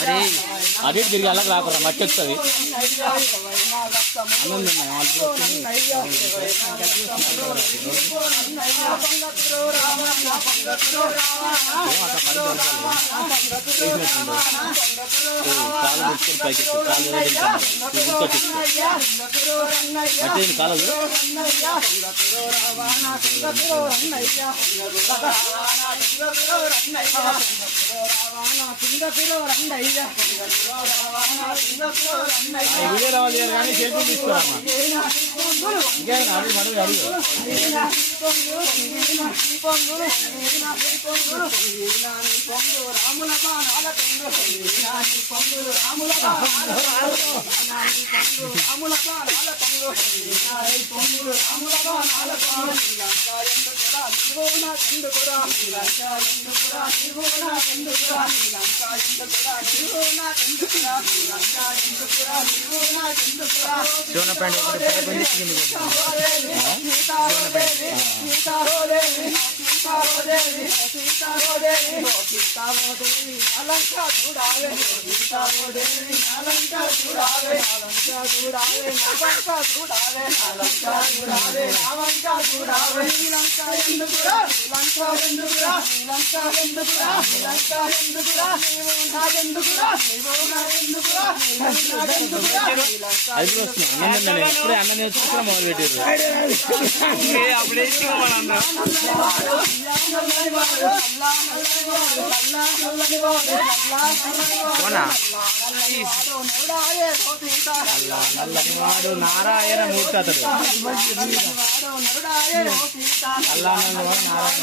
అరే అదే తిరిగి అలా రాకరా మట్టి వస్తుంది కాలు కాలు ఇదే రావాలి కానీ సెల్ఫీ తీసుకోవాలమ్మా ఇంకే అది మనం అడుగు రాముల రాముల రాముల భూనా ఎందుకురా లంక ఎందుకురా సీతారోదేవి సీతారోదేవి చూడాలి సీతారోదేవి అలంక చూడాలే నావంక చూడాలే లంక చూడాలే నావంక చూడాలే లంక ఎందుకురా లంక ఎందుకురా లంక ఎందుకురా లంక ఎందుకురా నాదెందుకురా నాదెందుకురా నాదెందుకురా అది వస్తుంది అన్నం ఇప్పుడు అన్నం చేసుకున్నా మొదలు పెట్టారు అప్పుడే అన్న? నల్లనివాడు నారాయణ మూర్తి అతడు. అల్లా నారాయణ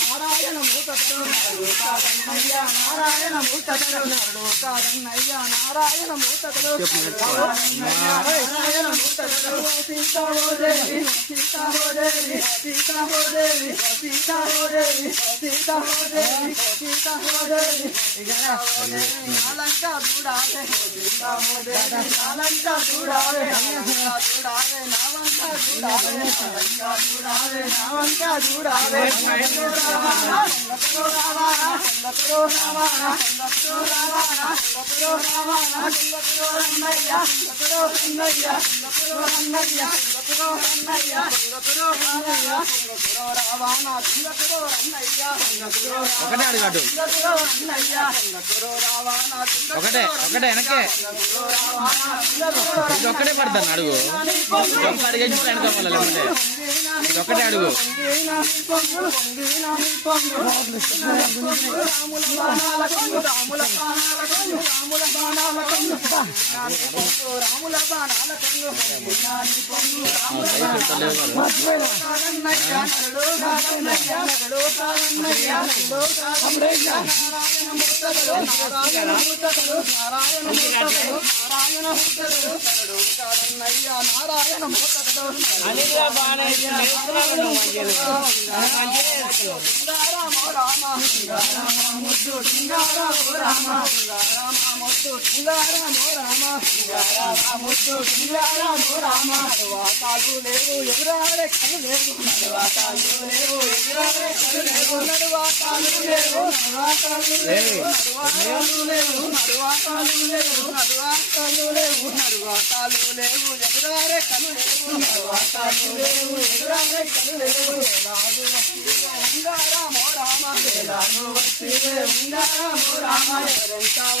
నారాయణ తదనయ్యా నారాయణము తదనరుడు తదనయ్యా నారాయణము తదనరుడు నారాయణము తదనరుడు సీతావో దేవి సీతావో దేవి సీతావో దేవి సీతావో దేవి సీతావో ఒకటే అడుగాడు ఒకటే ఒకటే వెనకే. ఇది ఒక్కటే పడతాను అడుగు. అడిగేసి వెనక ఇది ఒకటే అడుగు. నారాయణ బాగా రామ ముద్దు సింగారము రామ రామ ముద్దు సింగారము రామ రామ ముద్దు సింగారము రామ వాతాలు లేవు ఎదురాడే కను లేవు వాతాలు లేవు ఎదురాడే కను లేవు రామ రామ రామ రామ రామ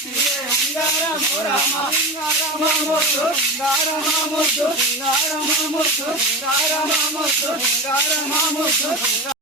రామ రామ రామ రామ